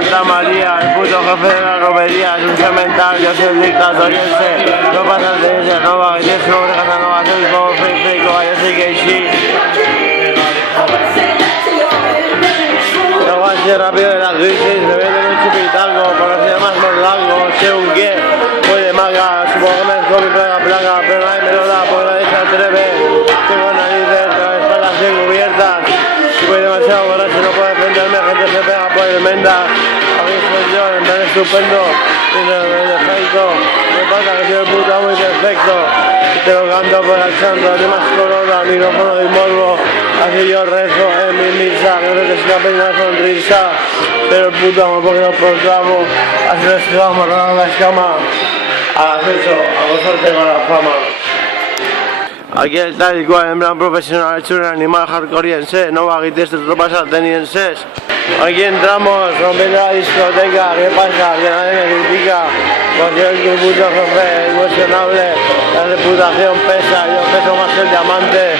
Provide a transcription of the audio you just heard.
Santa María, el puto jefe de la romería, es un cemental, yo soy el dictatoriense, no pasa de ese, no va, que tienes una oreja, no va a ser como frico, yo soy que sí. No va a ser rápido de la crisis, me venden un chupitalgo, por los demás más largo, sé un qué, voy de maga, supongo que me escobo mi plaga, pero nadie me lo da, porque nadie se atreve, tengo narices, la espalda así cubiertas, si voy demasiado borracho no puedo defenderme, gente se pega por el menda, a mí soy yo, en plan estupendo, tiene el defecto, me pasa que soy el puto muy perfecto, y te lo canto por el santo, ni más corona, micrófono de morbo, así yo rezo en mi misa, no creo que se escape una sonrisa, pero el puto amo porque nos portamos, así nos quedamos a la escama, haz eso, a gozarte con la fama. Aquí el tal y cual, en plan profesional, hecho un animal hardcoreiense, no vaguites de tropas atenienses. Aquí entramos, rompiendo la discoteca, ¿qué pasa? Que nadie me critica, porque soy el puto jefe, incuestionable, la reputación pesa, yo peso más que el diamante.